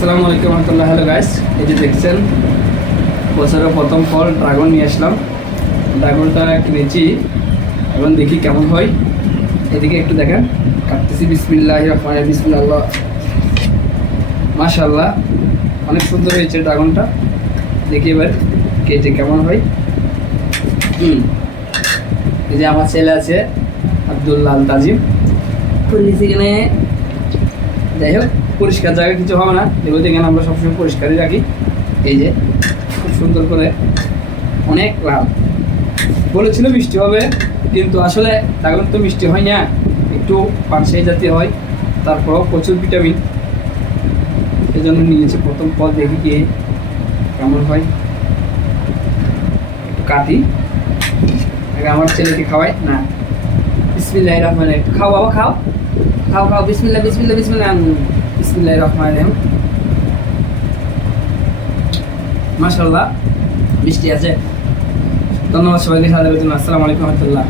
আসসালামু আলাইকুম রহমতুল্লাহ। Hello guys, এই যে দেখছেন বছরের প্রথম ফল ড্রাগন নিয়ে আসলাম। ড্রাগনটা কিনেছি, এখন দেখি কেমন হয়। এদিকে একটু দেখেন, কাটতেছি। বিসমিল্লাহির রহমানির রহিম। বিসমিল্লাহ, মাশাআল্লাহ, অনেক সুন্দর হয়েছে ড্রাগনটা। দেখি এবার কেটে কেমন হয়। এই যে আমার ছেলে আছে আব্দুল্লাহ আল তাজিম, এখানে যাই হোক পরিষ্কার জায়গা কিছু হবে না, যেগুলো এখানে আমরা সবসময় পরিষ্কারই রাখি। এই যে খুব সুন্দর করে, অনেক লাভ। বলেছিল মিষ্টি হবে, কিন্তু আসলে ড্রাগন তো মিষ্টি হয় না, একটু পানসাই জাতীয় হয়, তারপরও প্রচুর ভিটামিন। এই জন্য নিয়েছি প্রথম ফল, দেখি গিয়ে কেমন হয়। একটু কাটি, আমার ছেলেকে খাওয়াই না। বিসমিল্লাহির রহমানির রহিম। খাও বাবা, খাও খাও খাও। বিসমিল্লাহ বিসমিল্লাহ বিসমিল্লাহ বিসমিল্লাহির রহমানির রহিম। মাশাআল্লাহ, মিষ্টি আছে। ধন্যবাদ সবাইকে সাথে। আসসালামু আলাইকুম রহমতুল্লাহ।